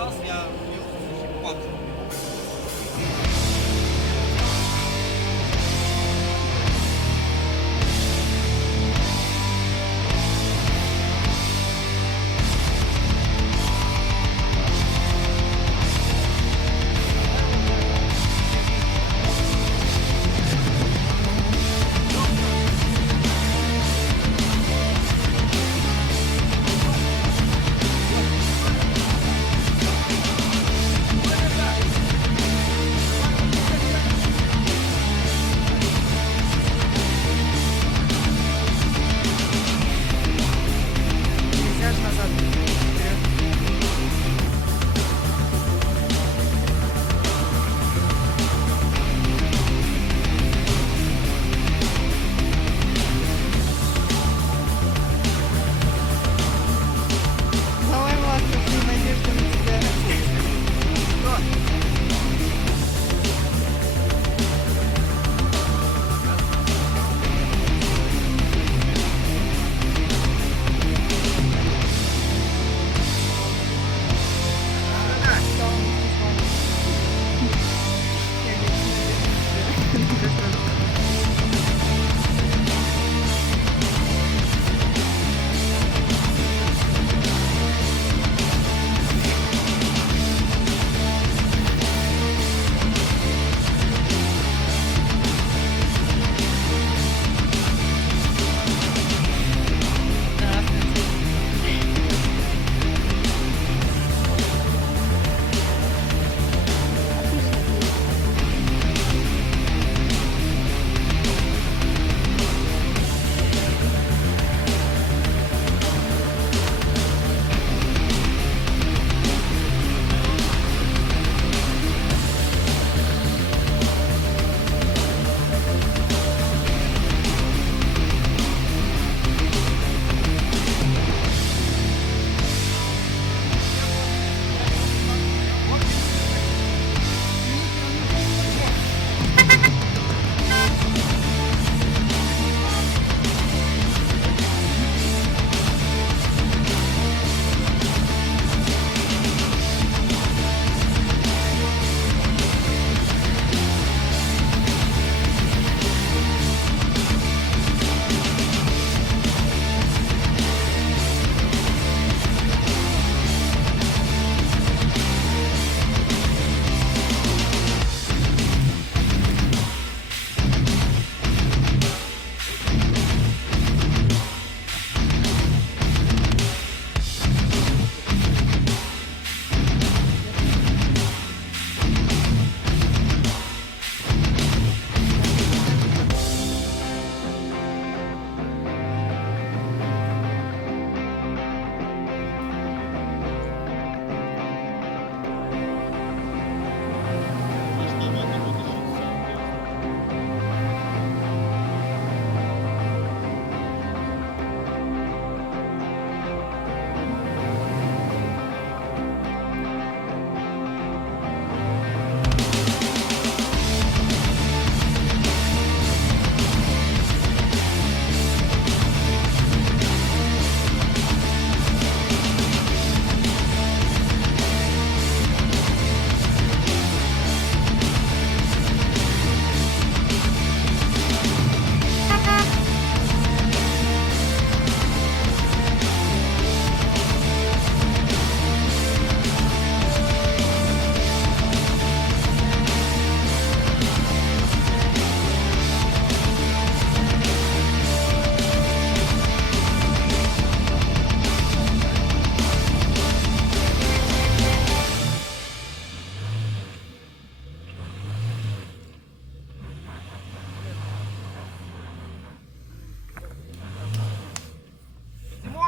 раз я пальцем. Давай, Влад, какие надежды на тебя. Что он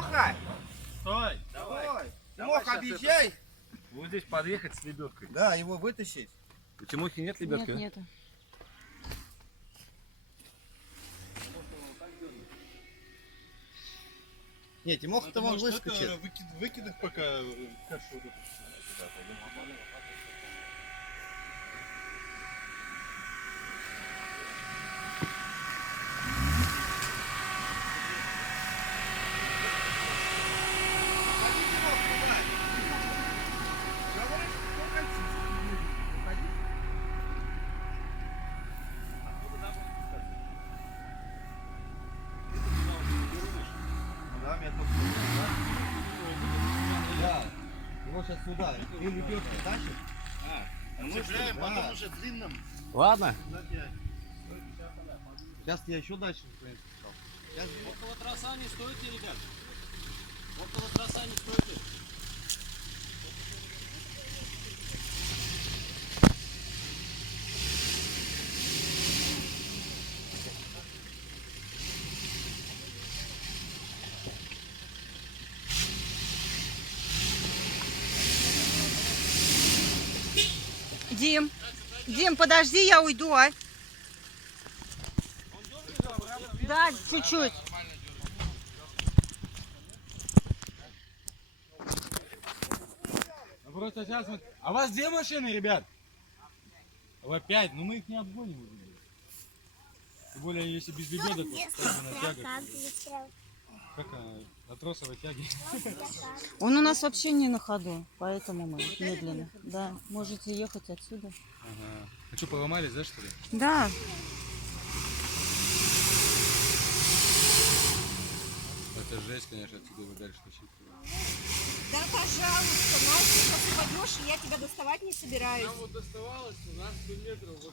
Тимоха! Стой! Давай! Тимоха, объезжай! Вот здесь подъехать с лебедкой. Да, его вытащить. У Тимохи нет лебедки? Нет, нету. Не, Тимоха-то вон выскочит. Выкидывать пока кашу вот эту сюда пойдем. сюда. И лебедки тащит. Мы цепляем, потом уже длинным. Ладно. Сейчас я еще дальше, в принципе, шел. Сейчас Около троса не стойте, ребят. Около троса не стойте. Дим, подожди, я уйду, а? Да, чуть-чуть. Ну, просто сейчас вот... А у вас две машины, ребят? Вы опять? Ну мы их не обгоним уже. Тем более, если без лебедок, вот, кстати, на тягах. Как она? На тросовой тяге. Он у нас вообще не на ходу, поэтому мы медленно. Да, можете ехать отсюда. Ага. А что, поломались, да, что ли? Да. Это жесть, конечно, отсюда вы дальше тащить. Да, пожалуйста, Настя, сейчас упадешь, и я тебя доставать не собираюсь.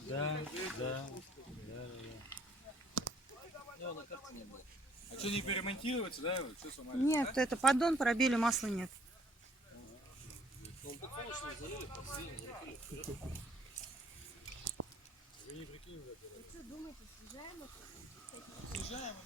Да. А что, не перемонтируется, да? Вот, что сломали? Нет, это поддон пробили, масла нет. Что думаете, съезжаем? Съезжаем,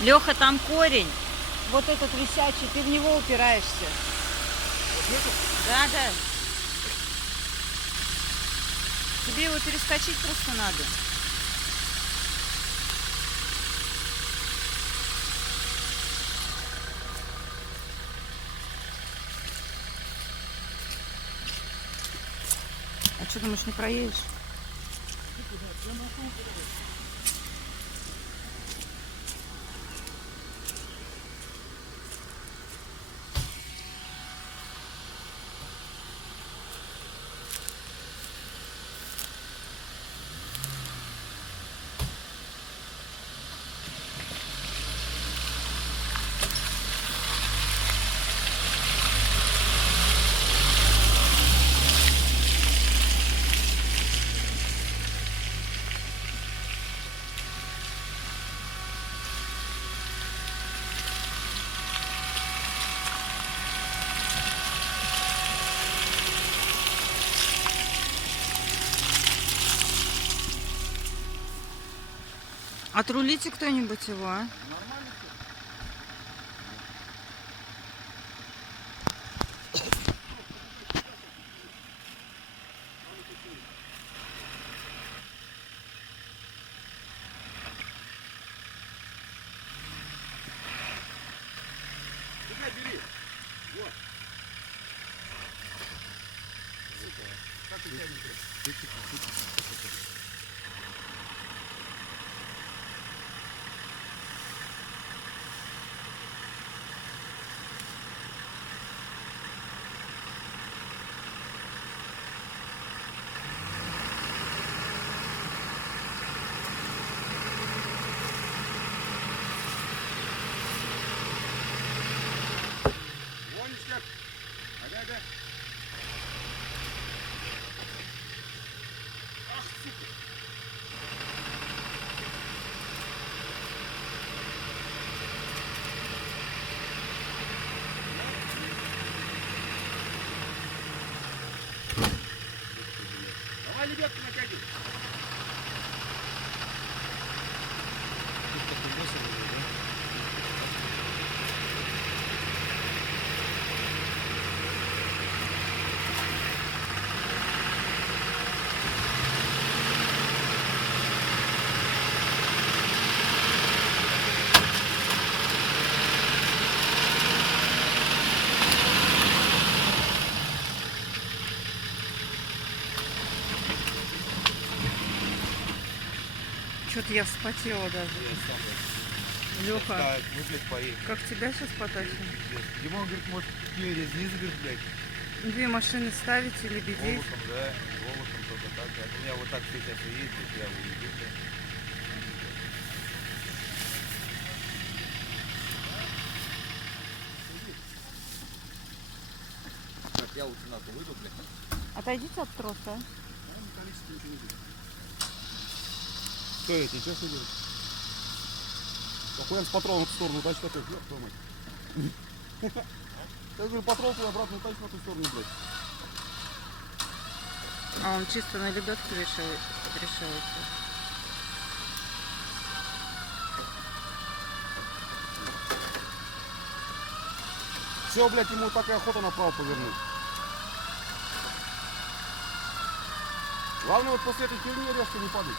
Леха, там корень. Вот этот висячий, ты в него упираешься. Да, да. Тебе его перескочить просто надо. А что, думаешь, не проедешь? Отрулите кто-нибудь его, а? Давай лебедку натягивай. Что-то я вспотела даже. Леха, Мы, блядь, поедем. как тебя сейчас потащим? Димон говорит, может, через низ, говорит, блядь. Две машины ставить или бедить? Волоком, да, волоком только так. А у меня вот так все сейчас и ездит, я уйду, блядь. Так, я лучше нахуй выйду, блядь. Отойдите от троса, а? Что я тебе честно говорю? Охуенно с патроном в ту сторону тащит опять, ёб твою мать. Я говорю, патрон туда обратно тащит на ту сторону, блядь. А он чисто на лебедке решается. Все, блядь, ему такая охота направо повернуть. Главное вот после этой херни резко не падать.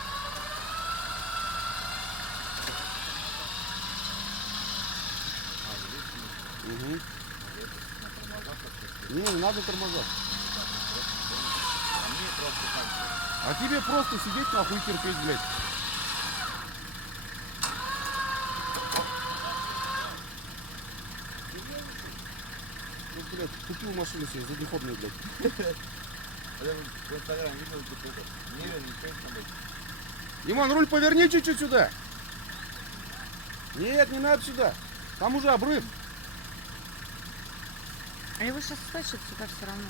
Угу. Не надо тормоза. А тебе просто сидеть нахуй и терпеть, блядь. Ну, блядь, купил машину себе, заднеходную, блядь. В Инстаграме видел, что это. Ничего там, блядь. Димон, руль поверни чуть-чуть сюда. Нет, не надо сюда. Там уже обрыв. А его сейчас стащат сюда все равно.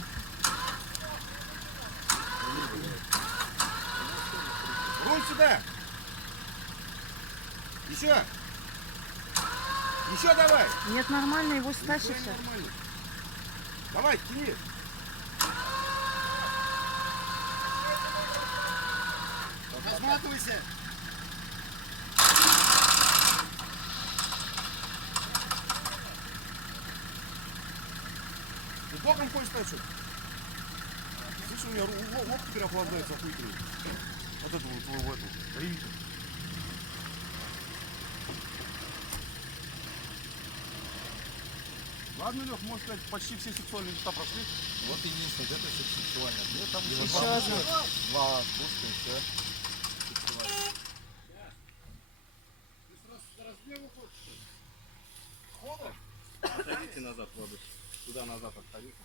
Руль сюда. Еще. Еще давай. Нет, нормально, его стащат Нихуя сейчас. нормально. Давай, тяни. Разматывайся. Боком хочешь ставить, что ли? Слышь, у меня лоб теперь охлаждается, охуительно. Вот эту вот твою эту ринку. Ладно, Лех, можно сказать, почти все сексуальные места прошли. Вот единственное, вот это все сексуально. Ну, там Еще два одно. спуска, два спуска и все. Сексуально. Отходите назад, Владыч. Туда назад отходите.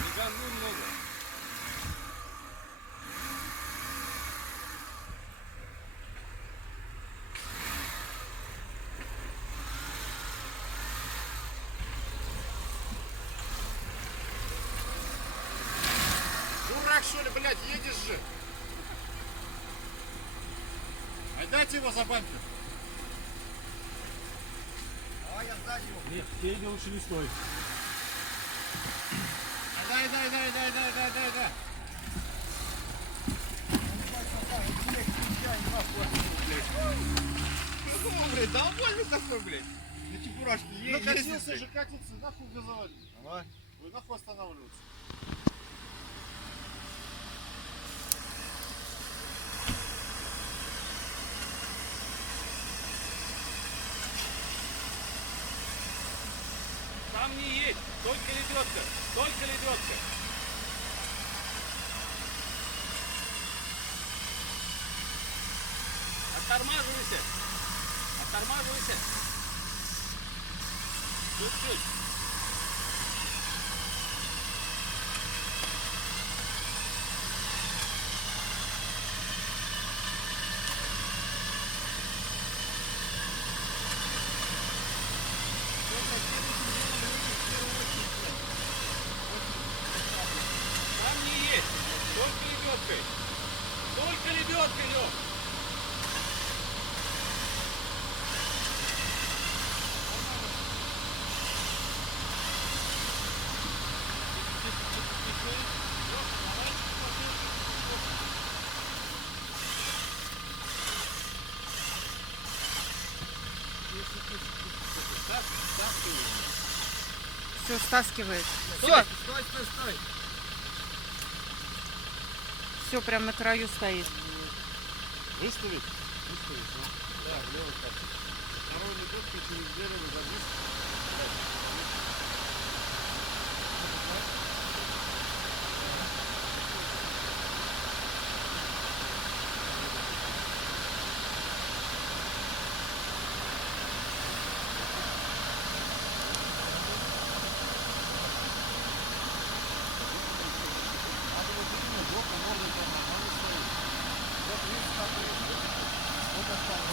Не газуй много. Дурак, что ли, блядь, едешь же? Отдайте его за бампер. Нет, впереди лучше не стой. Дай. Блядь, довольно такой, блядь. На чебурашке Ну катился же, катится, нахуй газовать. Давай. Вы нахуй останавливаться. Там не едь, только лебедка, только лебедка. Оттормаживайся, оттормаживайся. Чуть-чуть. Там не едь, только лебедкой. Только лебедкой, Лёх. Все стаскивает. Стой, стой. Все прям на краю стоит. Выставить? Выставить, да? Да, левый так. Второй лебедкой через дерево за диск.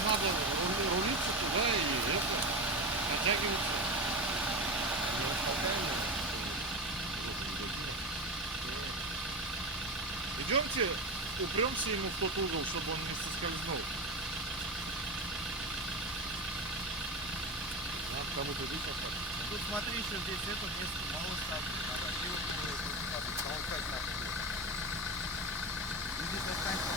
Надо рулиться туда и это, натягиваться. Идемте, упремся ему в тот угол, чтобы он не соскользнул. Надо кому-то здесь остаться. Тут смотри, еще здесь это место мало ставки. Надо его толкать нахуй. Здесь останется.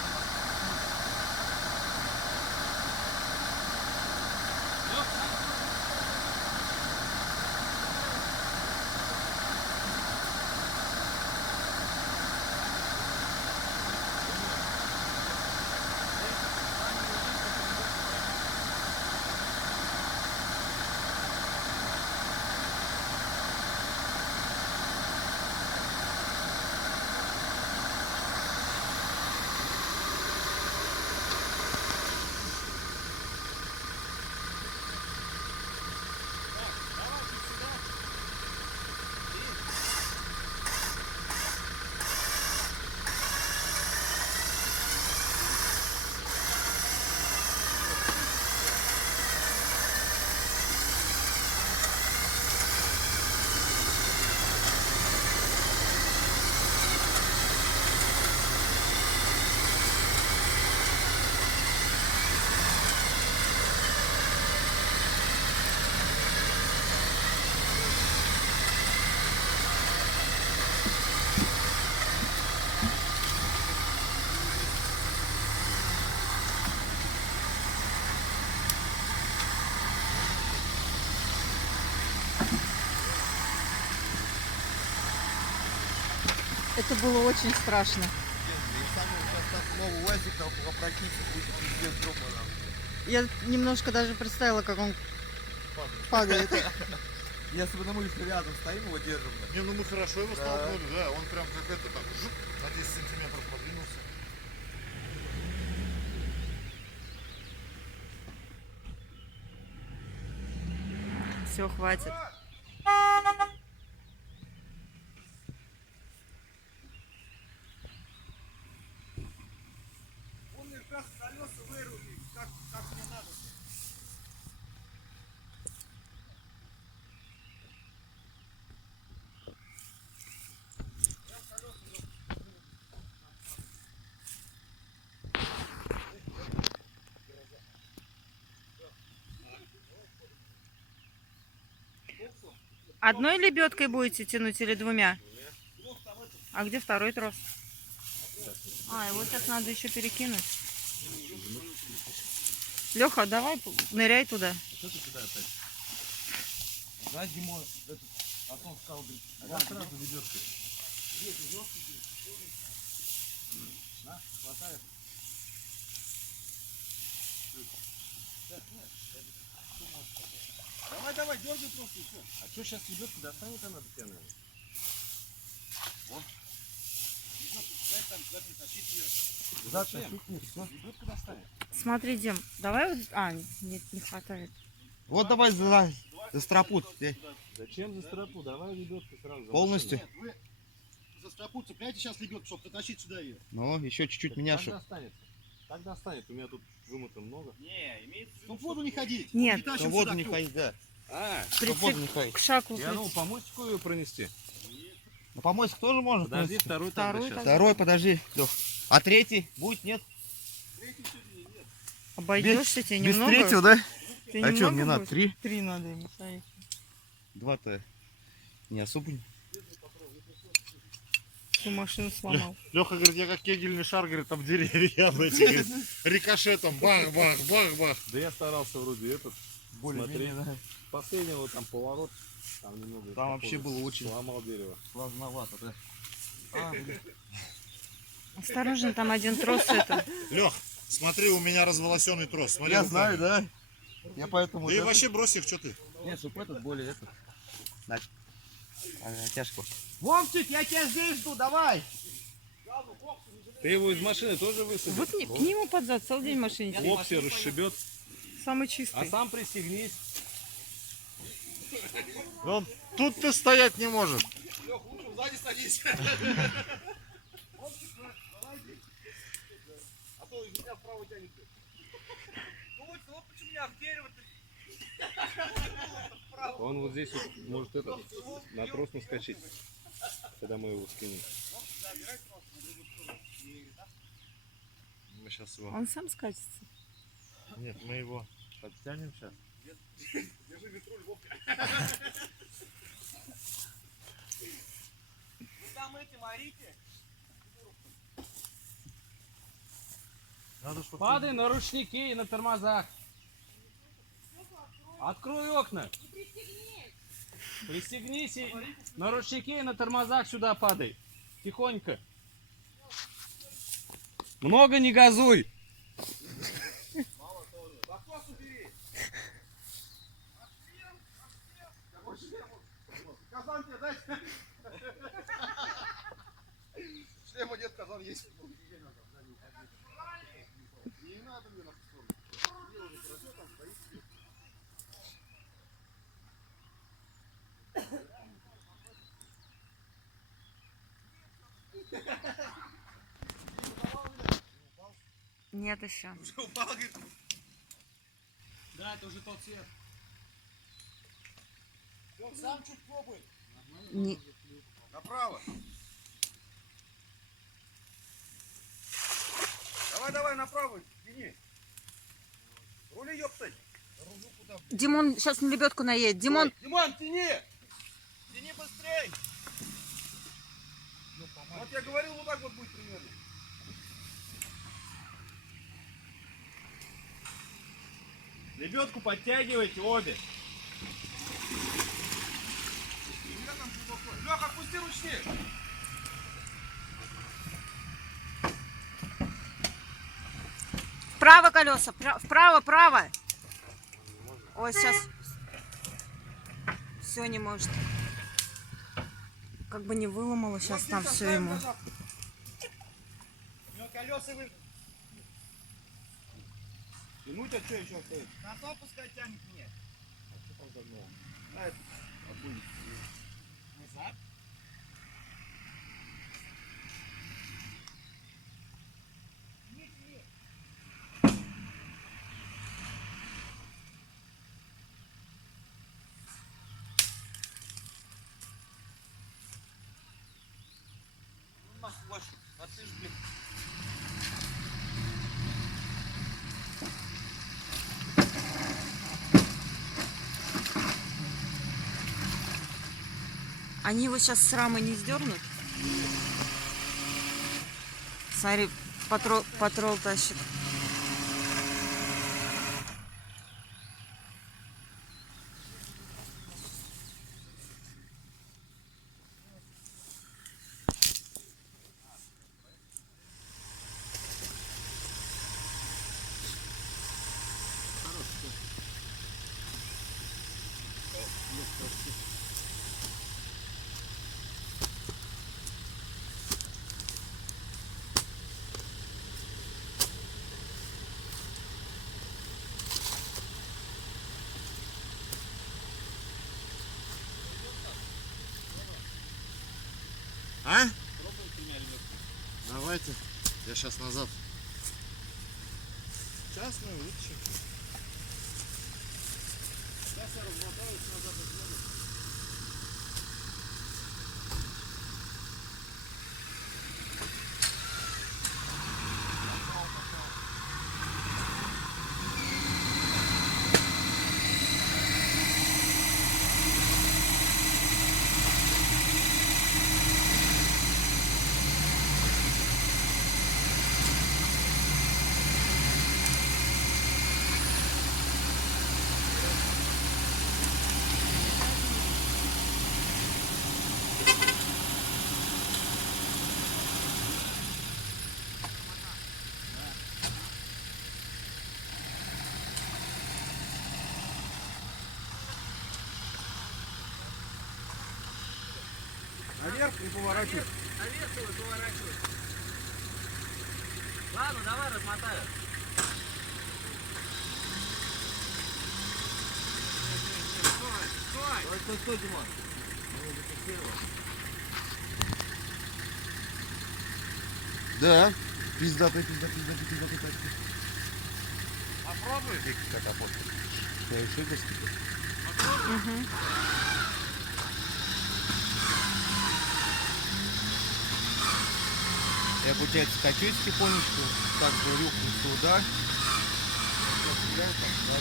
Это было очень страшно. И сам сейчас так новый УАЗик там опрокинется, будет пиздец жопа нам. Я немножко даже представила, как он падает. Если бы мы рядом стоим, его держим. Не, ну мы хорошо его столкнули, да. Он прям как это так, жук, на 10 сантиметров подвинулся. Все, хватит. Он мне как колеса вырубил, как мне надо. Одной лебедкой будете тянуть или двумя? А где второй трос? А, его сейчас надо еще перекинуть. Леха, давай ныряй туда. Что ты сюда опять? Да, Димон, этот, а он сказал, говорит, а сразу ведёшкой. На, хватает. Давай, дергай просто и все. А что сейчас ведётку достанет она до тебя, наверное? Вот. Затащить нет, все. Ведётку достанет. Смотри, Дим, давай вот... А, нет, не хватает. Вот давай за стропу. Зачем за стропу? Давай лебедку сразу. за Полностью. машину. Вы за стропу цепляйте сейчас лебедку, чтобы притащить сюда ее. Ну, еще чуть-чуть меня, Так чтобы... достанется. Так достанет. У меня тут вымыто много. Не, имеется в виду, Ну в воду не ходить. Нет. Не тащим Ну, воду сюда не клюв. ходить, да. А, Чтоб воду не ходить. К шаку. я думал, по мостику ее пронести. На помойку тоже можно? Подожди, второй тогда Второй сейчас. Второй, подожди. Лёх. А третий? Будет, нет? Обойдешься тебе Без немного. третьего, да? Тебе А что, немного мне надо? будет? 3? 3 надо ему ставить. 2-то не особо. Всю машину сломал. Леха говорит, я как кегельный шар, говорит, там деревья, говорит, рикошетом, бах-бах-бах-бах. Да я старался вроде этот. Более-менее, да. Последнего там поворот. Там немного. Там вообще было очень сломал дерево. сложновато, да. А, блин. Осторожно, там один трос это. Лех, смотри, у меня разволосенный трос. Смотри, Я руками. знаю, да. Я поэтому... Да и вот вообще брось их, что ты? этот- Нет, чтобы этот более этот. Тяжко. Вовчик, я тебя здесь жду, давай! Ты его из машины тоже высадил? Вот к нему под зад, целый день в машине сидит. Лоб все расшибет. Самый А чистый. сам пристегнись. Он тут ты стоять не может. Сзади садись. А то из меня вправо тянется. Ну вот почему меня в дерево. Он вот здесь вот может этот на трос наскочить, когда мы его скинем. Мы сейчас его... Он сам скатится. Нет, мы его подтянем сейчас. Вы там эти морите? Надо, чтобы... Падай на ручники и на тормозах. Открой окна. Пристегнись и на ручники и на тормозах сюда падай. Тихонько. Много не газуй. Казан тебе дать? Шлема нет, казан есть. Не надо мне на сторону. Нет еще. Упал, говорит. Да, это уже тот цвет. Сам чуть пробуй. Не... Направо. Давай, направо, тяни. Рули, ёптай. Димон сейчас на лебедку наедет. Димон, Димон, тяни. Тяни быстрей. Вот я говорил, вот так вот будет примерно. Лебедку подтягивайте обе. Леха, отпусти ручник. Вправо колеса, вправо, право. Ой, сейчас. Все не может. Как бы не выломало сейчас там все ему. У него колеса вы... Тянуть, а что еще стоит? На то пускай тянет мне. Назад. Нахуй, а ты ж, блин. Они его сейчас с рамы не сдернут. Смотри, патрол тащит. А? Давайте. Я сейчас назад. Сейчас мы лучше. Сейчас я размотаюсь назад отъеду. Наверх и поворачивай. Наверх его поворачивай. Ладно, давай размотаю. Стой, Димон. Да. Пиздатый. Попробуй. Да, еще без Угу. Я, получается, качусь потихонечку, так бы рюкну туда. Я еду.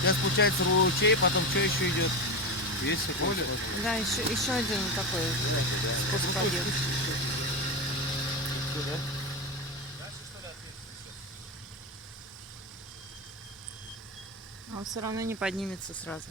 Сейчас получается ручей, потом что еще идет? Есть секунда. Да, еще один такой спуск пойдет. Он все равно не поднимется сразу.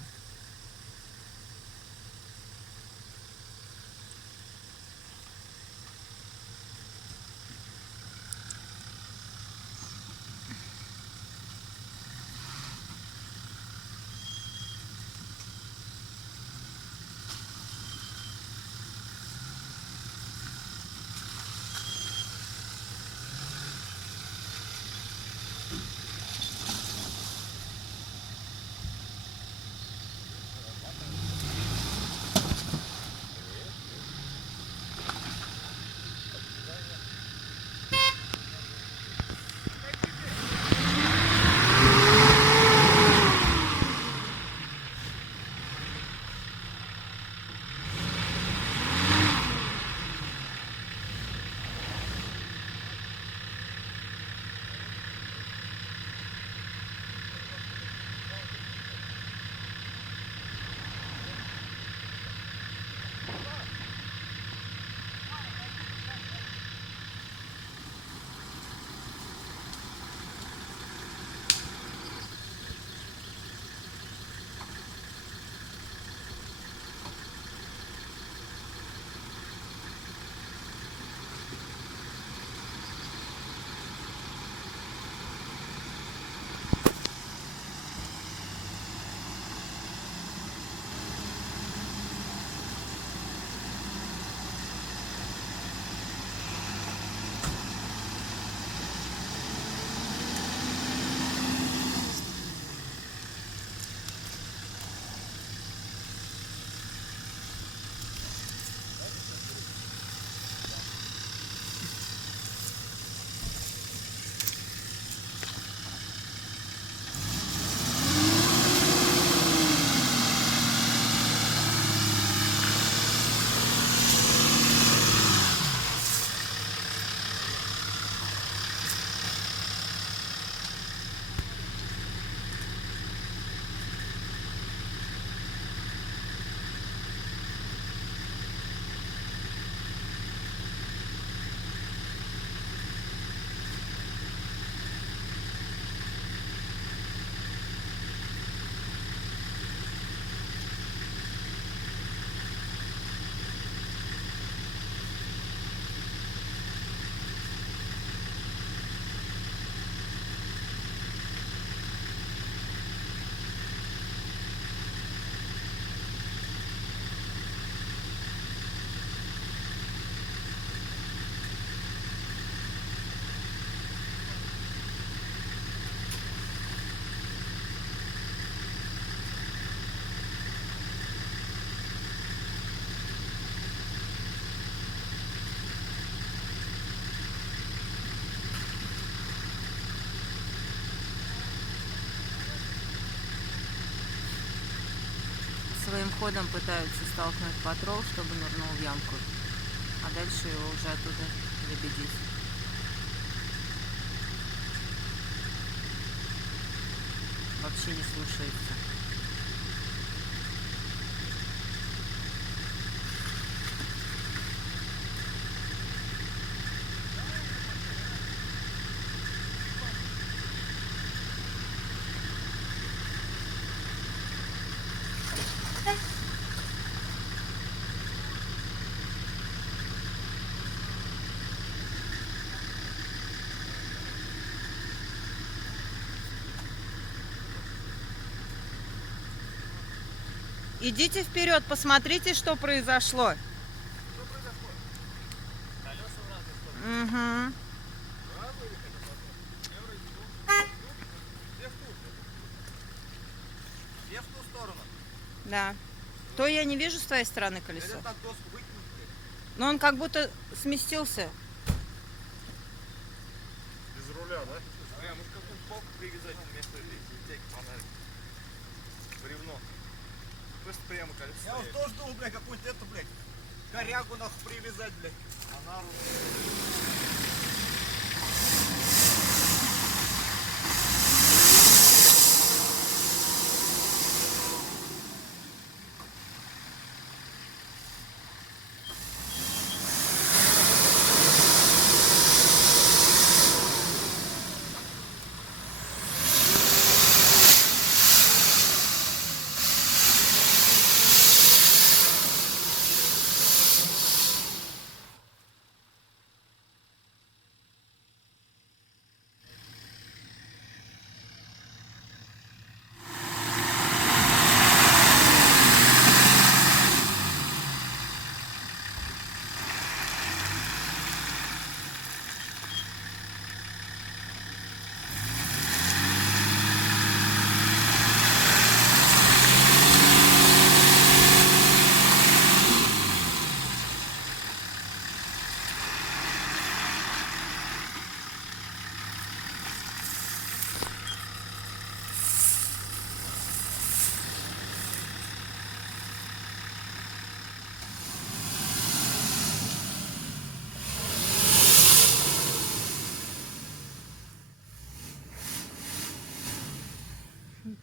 своим ходом пытаются столкнуть патрол, чтобы нырнул в ямку. А дальше его уже оттуда лебедить. Вообще не слушается. Идите вперед, посмотрите, что произошло. Угу. Все в ту сторону. Да. То я не вижу с твоей стороны Или колесо. так доску выкинуть, блядь. Но он как будто сместился. Без руля, да? Слушай, может какую-нибудь палку привязать вместо этой тяги фонарик. Бревно. Просто прямо колесо. Я вот тоже думал, блядь, какую-нибудь эту, блядь, корягу нахуй привязать, блядь. Она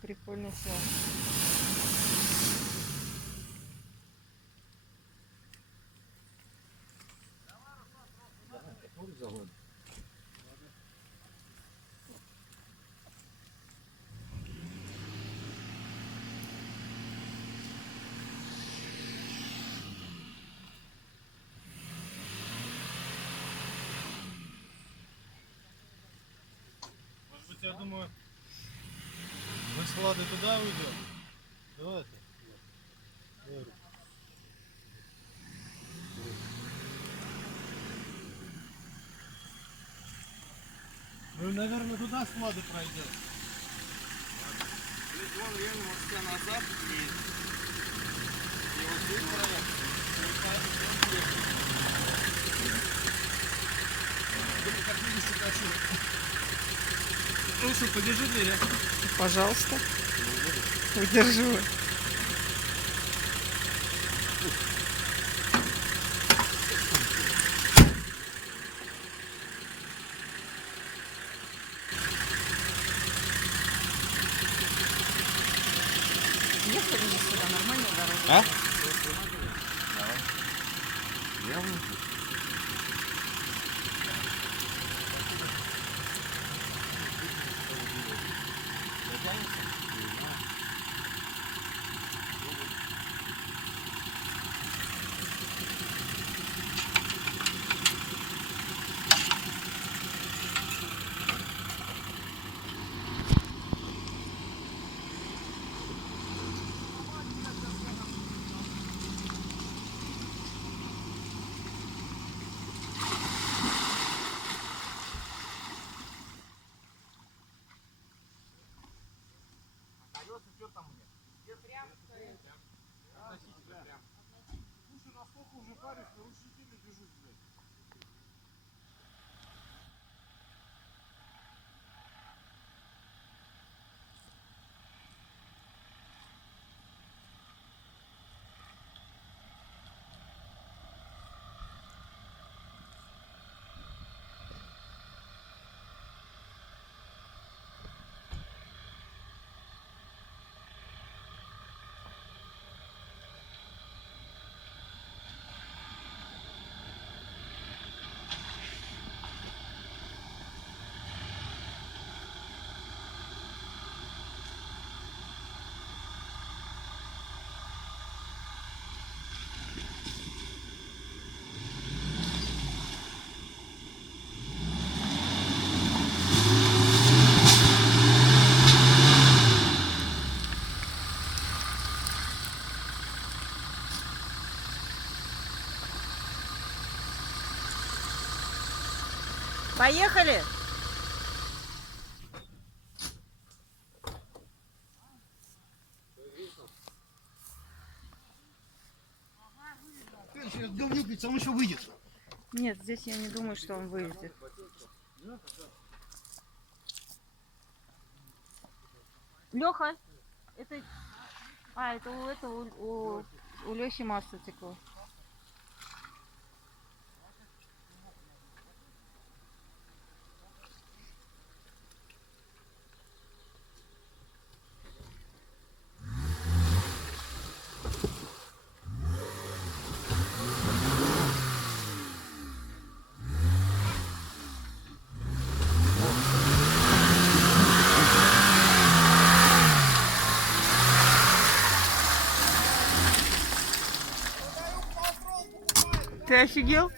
Прикольно все. Может быть, я думаю, мы с Владой туда уйдем? Давай ты. Давай руку. Мы, наверное, туда с Владой пройдем. блядь, вон реально может себя назад и вот здесь как видишь, Ну что, подержи дверь. Пожалуйста. Удержу. Ехали же сюда, нормальная дорога. А? Явно. Слушай, насколько уже паришь, наручники набежут, блядь. Поехали! Сейчас говнюкается, он еще выйдет. Нет, здесь я не думаю, что он выйдет. Леха, это... А, это у Лехи масло текло. Ты офигел?